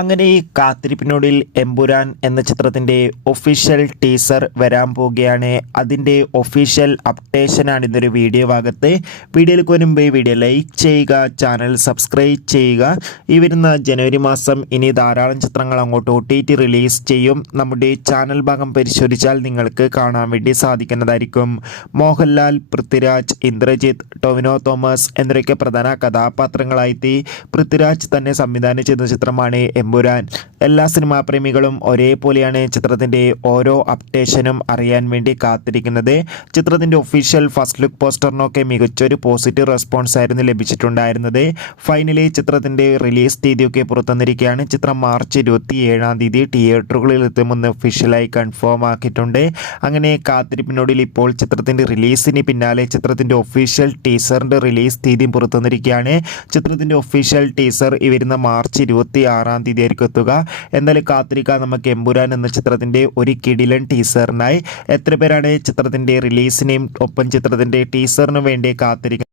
അങ്ങനെ ഈ കാത്തിരിപ്പിനൊടുവിൽ എമ്പുരാൻ എന്ന ചിത്രത്തിൻ്റെ ഒഫീഷ്യൽ ടീസർ വരാൻ പോവുകയാണ്. അതിൻ്റെ ഒഫീഷ്യൽ അപ്ഡേഷനാണ് ഇന്നൊരു വീഡിയോ ഭാഗത്ത്. വീഡിയോയിലേക്ക് വരുമ്പോൾ വീഡിയോ ലൈക്ക് ചെയ്യുക, ചാനൽ സബ്സ്ക്രൈബ് ചെയ്യുക. ഈ വരുന്ന ജനുവരി മാസം ഇനി ധാരാളം ചിത്രങ്ങൾ അങ്ങോട്ട് OTT റിലീസ് ചെയ്യും. നമ്മുടെ ചാനൽ ഭാഗം പരിശോധിച്ചാൽ നിങ്ങൾക്ക് കാണാൻ വേണ്ടി സാധിക്കുന്നതായിരിക്കും. മോഹൻലാൽ, പൃഥ്വിരാജ്, ഇന്ദ്രജിത്ത്, ടൊവിനോ തോമസ് എന്നിവരൊക്കെ പ്രധാന കഥാപാത്രങ്ങളായി പൃഥ്വിരാജ് തന്നെ സംവിധാനം ചെയ്ത ചിത്രമാണ് എമ്പുരാൻ. എല്ലാ സിനിമാ പ്രേമികളും ഒരേപോലെയാണ് ചിത്രത്തിൻ്റെ ഓരോ അപ്ഡേഷനും അറിയാൻ വേണ്ടി കാത്തിരിക്കുന്നത്. ചിത്രത്തിൻ്റെ ഒഫീഷ്യൽ ഫസ്റ്റ് ലുക്ക് പോസ്റ്ററിനൊക്കെ മികച്ചൊരു പോസിറ്റീവ് റെസ്പോൺസ് ആയിരുന്നു ലഭിച്ചിട്ടുണ്ടായിരുന്നത്. ഫൈനലി ചിത്രത്തിൻ്റെ റിലീസ് തീയതിയൊക്കെ പുറത്തുവന്നിരിക്കുകയാണ്. ചിത്രം മാർച്ച് 27 തിയേറ്ററുകളിൽ എത്തുമെന്ന് ഒഫീഷ്യലായി കൺഫേം ആക്കിയിട്ടുണ്ട്. അങ്ങനെ കാത്തിരിപ്പിനൊടുവിൽ ഇപ്പോൾ ചിത്രത്തിൻ്റെ റിലീസിന് പിന്നാലെ ചിത്രത്തിൻ്റെ ഒഫീഷ്യൽ ടീസറിൻ്റെ റിലീസ് തീയതി പുറത്തുവന്നിരിക്കുകയാണ്. ചിത്രത്തിൻ്റെ ഒഫീഷ്യൽ ടീസർ ഈ വരുന്ന മാർച്ച് 26 ആയിരിക്കും എത്തുക. എന്തായാലും കാത്തിരിക്കാൻ നമുക്ക് എമ്പുരാൻ എന്ന ചിത്രത്തിൻ്റെ ഒരു കിടിലൻ ടീസറിനായി. എത്ര പേരാണ് ചിത്രത്തിൻ്റെ റിലീസിനെയും ഒപ്പം ചിത്രത്തിൻ്റെ ടീസറിന് വേണ്ടി കാത്തിരിക്കുന്നത്?